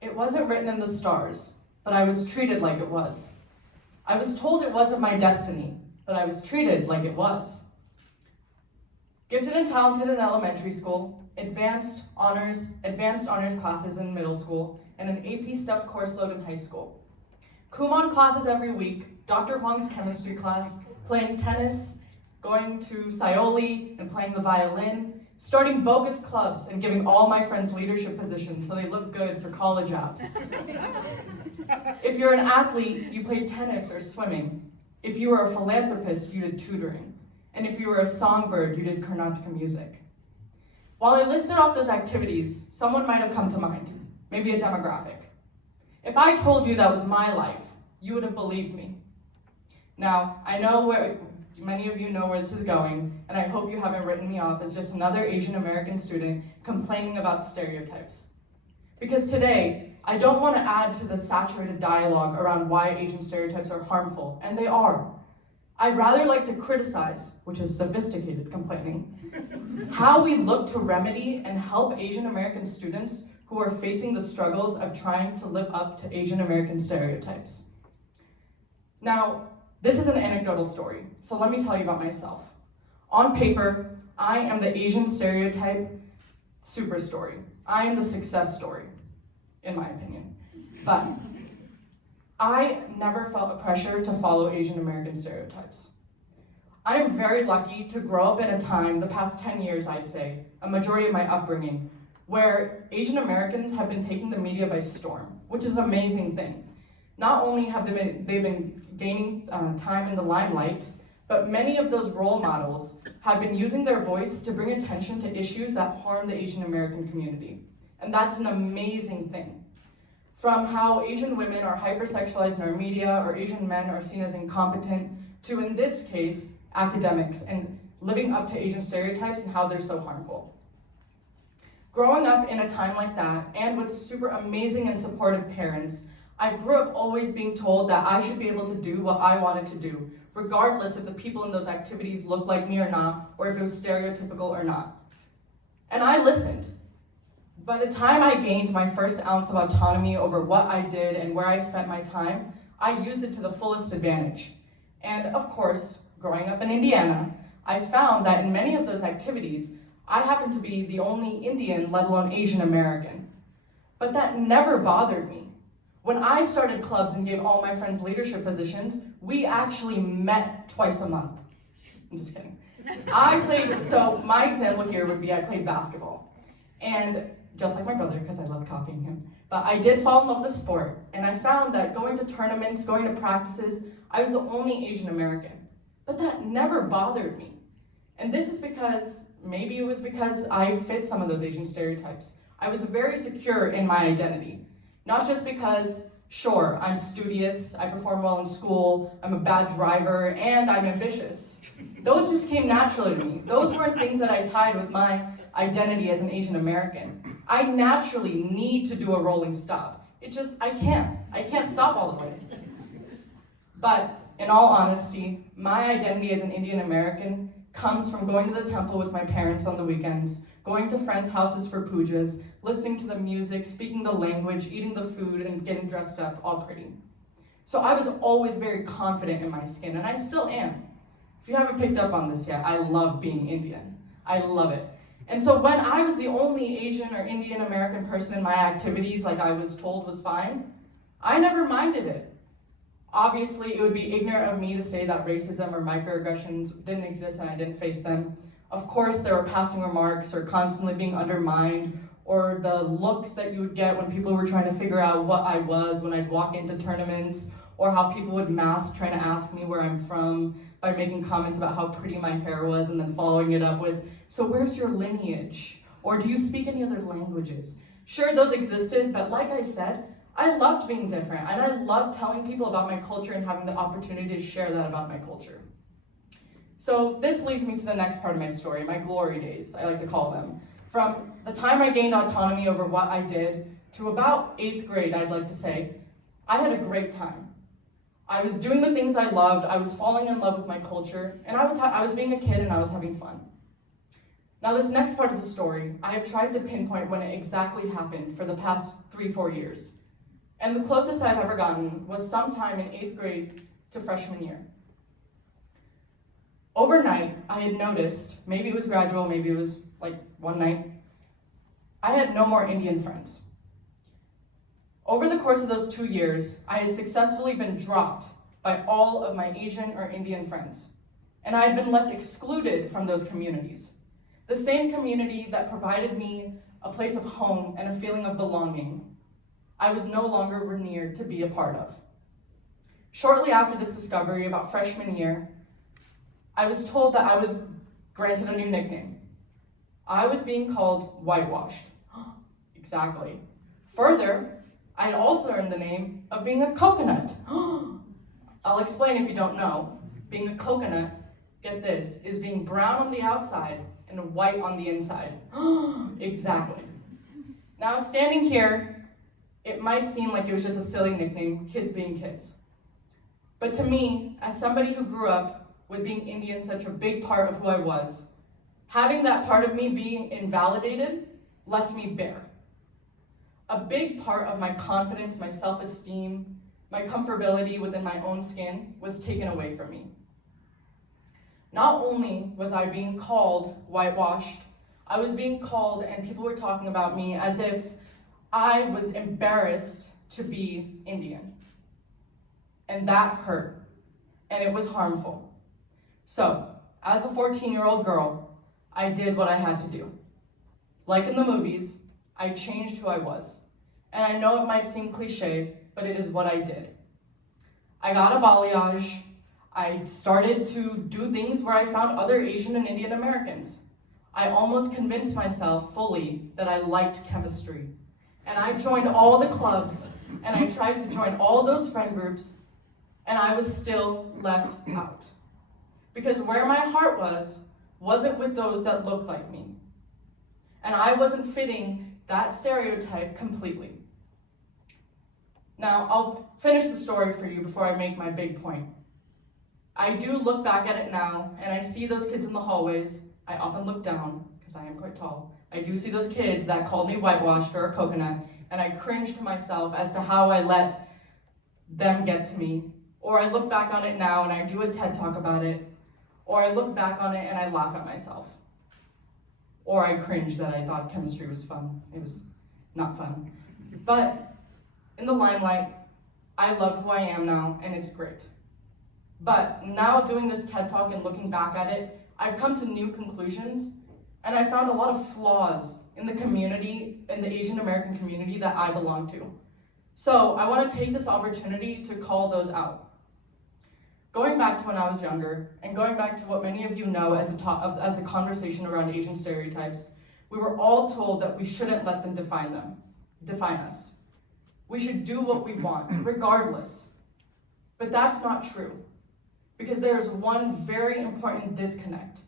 It wasn't written in the stars, but I was treated like it was. I was told it wasn't my destiny, but I was treated like it was. Gifted and talented in elementary school, advanced honors classes in middle school, and an AP stuff course load in high school. Kumon classes every week, Dr. Huang's chemistry class, playing tennis, going to Scioli and playing the violin, starting bogus clubs and giving all my friends leadership positions so they look good for college apps. If you're an athlete, you played tennis or swimming. If you were a philanthropist, you did tutoring. And if you were a songbird, you did Karnataka music. While I listed off those activities, someone might have come to mind, maybe a demographic. If I told you that was my life, you would have believed me. Now, I know many of you know where this is going, and I hope you haven't written me off as just another Asian American student complaining about stereotypes. Because today, I don't want to add to the saturated dialogue around why Asian stereotypes are harmful, and they are. I'd rather like to criticize, which is sophisticated complaining, how we look to remedy and help Asian American students who are facing the struggles of trying to live up to Asian American stereotypes. Now, this is an anecdotal story, so let me tell you about myself. On paper, I am the Asian stereotype super story. I am the success story, in my opinion. But I never felt a pressure to follow Asian American stereotypes. I am very lucky to grow up in a time, the past 10 years I'd say, a majority of my upbringing, where Asian Americans have been taking the media by storm, which is an amazing thing. Not only have they've been gaining time in the limelight, but many of those role models have been using their voice to bring attention to issues that harm the Asian American community. And that's an amazing thing. From how Asian women are hypersexualized in our media, or Asian men are seen as incompetent, to in this case, academics, and living up to Asian stereotypes and how they're so harmful. Growing up in a time like that, and with super amazing and supportive parents, I grew up always being told that I should be able to do what I wanted to do, regardless if the people in those activities looked like me or not, or if it was stereotypical or not. And I listened. By the time I gained my first ounce of autonomy over what I did and where I spent my time, I used it to the fullest advantage. And of course, growing up in Indiana, I found that in many of those activities, I happened to be the only Indian, let alone Asian American. But that never bothered me. When I started clubs and gave all my friends leadership positions, we actually met twice a month. I'm just kidding. So my example here would be I played basketball. And just like my brother, because I love copying him, but I did fall in love with the sport. And I found that going to tournaments, going to practices, I was the only Asian American. But that never bothered me. And this is because, maybe it was because I fit some of those Asian stereotypes. I was very secure in my identity. Not just because, sure, I'm studious, I perform well in school, I'm a bad driver, and I'm ambitious. Those just came naturally to me. Those weren't things that I tied with my identity as an Asian American. I naturally need to do a rolling stop. I can't stop all the way. But in all honesty, my identity as an Indian American comes from going to the temple with my parents on the weekends, going to friends' houses for pujas, listening to the music, speaking the language, eating the food, and getting dressed up all pretty. So I was always very confident in my skin, and I still am. If you haven't picked up on this yet, I love being Indian. I love it. And so when I was the only Asian or Indian American person in my activities, like I was told was fine, I never minded it. Obviously, it would be ignorant of me to say that racism or microaggressions didn't exist and I didn't face them. Of course, there were passing remarks or constantly being undermined, or the looks that you would get when people were trying to figure out what I was when I'd walk into tournaments, or how people would mask trying to ask me where I'm from by making comments about how pretty my hair was and then following it up with, so where's your lineage? Or do you speak any other languages? Sure, those existed, but like I said, I loved being different, and I loved telling people about my culture and having the opportunity to share that about my culture. So this leads me to the next part of my story, my glory days, I like to call them. From the time I gained autonomy over what I did to about 8th grade, I'd like to say, I had a great time. I was doing the things I loved, I was falling in love with my culture, and I was being a kid and I was having fun. Now this next part of the story, I have tried to pinpoint when it exactly happened for the past 3-4 years. And the closest I've ever gotten was sometime in 8th grade to freshman year. Overnight, I had noticed, maybe it was gradual, maybe it was like one night, I had no more Indian friends. Over the course of those 2 years, I had successfully been dropped by all of my Asian or Indian friends, and I had been left excluded from those communities. The same community that provided me a place of home and a feeling of belonging, I was no longer revered to be a part of. Shortly after this discovery, about freshman year, I was told that I was granted a new nickname. I was being called whitewashed. Exactly. Further, I had also earned the name of being a coconut. I'll explain if you don't know. Being a coconut, get this, is being brown on the outside and white on the inside. Exactly. Now, standing here, it might seem like it was just a silly nickname, kids being kids. But to me, as somebody who grew up with being Indian such a big part of who I was, having that part of me being invalidated left me bare. A big part of my confidence, my self-esteem, my comfortability within my own skin was taken away from me. Not only was I being called whitewashed, I was being called and people were talking about me as if I was embarrassed to be Indian. And that hurt, and it was harmful. So, as a 14-year-old girl, I did what I had to do. Like in the movies, I changed who I was. And I know it might seem cliche, but it is what I did. I got a balayage. I started to do things where I found other Asian and Indian Americans. I almost convinced myself fully that I liked chemistry. And I joined all the clubs, and I tried to join all those friend groups, and I was still left out. Because where my heart wasn't with those that looked like me. And I wasn't fitting that stereotype completely. Now, I'll finish the story for you before I make my big point. I do look back at it now, and I see those kids in the hallways. I often look down, because I am quite tall. I do see those kids that called me whitewashed or a coconut, and I cringe to myself as to how I let them get to me. Or I look back on it now and I do a TED Talk about it, or I look back on it and I laugh at myself. Or I cringe that I thought chemistry was fun. It was not fun. But in the limelight, I love who I am now, and it's great. But now doing this TED Talk and looking back at it, I've come to new conclusions, and I found a lot of flaws in the community, in the Asian American community that I belong to. So I want to take this opportunity to call those out. Going back to when I was younger, and going back to what many of you know as the conversation around Asian stereotypes, we were all told that we shouldn't let them define us. We should do what we want, regardless. But that's not true, because there is one very important disconnect,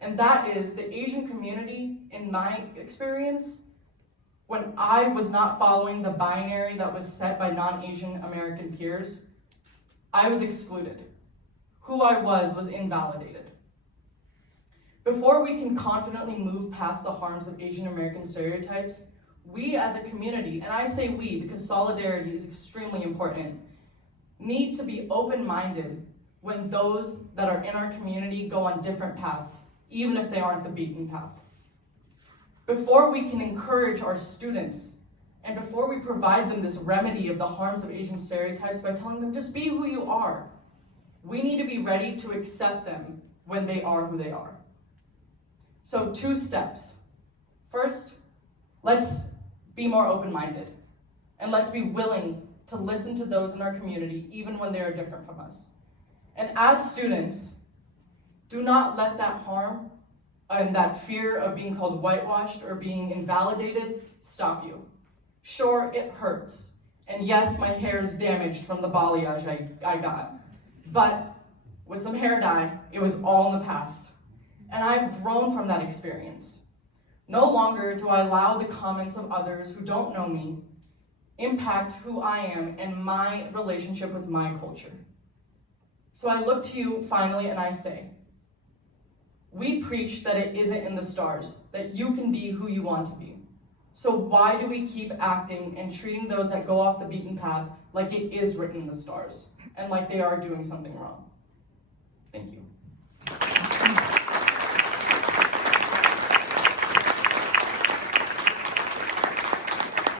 and that is the Asian community, in my experience, when I was not following the binary that was set by non-Asian American peers, I was excluded. Who I was invalidated. Before we can confidently move past the harms of Asian American stereotypes, we as a community, and I say we because solidarity is extremely important, need to be open-minded when those that are in our community go on different paths, even if they aren't the beaten path. Before we can encourage our students, and before we provide them this remedy of the harms of Asian stereotypes by telling them just be who you are, we need to be ready to accept them when they are who they are. So 2 steps. First, let's be more open-minded, and let's be willing to listen to those in our community, even when they are different from us. And as students, do not let that harm and that fear of being called whitewashed or being invalidated stop you. Sure, it hurts. And yes, my hair is damaged from the balayage I got. But with some hair dye, it was all in the past. And I've grown from that experience. No longer do I allow the comments of others who don't know me impact who I am and my relationship with my culture. So I look to you finally and I say, We preach that it isn't in the stars, that you can be who you want to be. So why do we keep acting and treating those that go off the beaten path like it is written in the stars, and like they are doing something wrong? Thank you.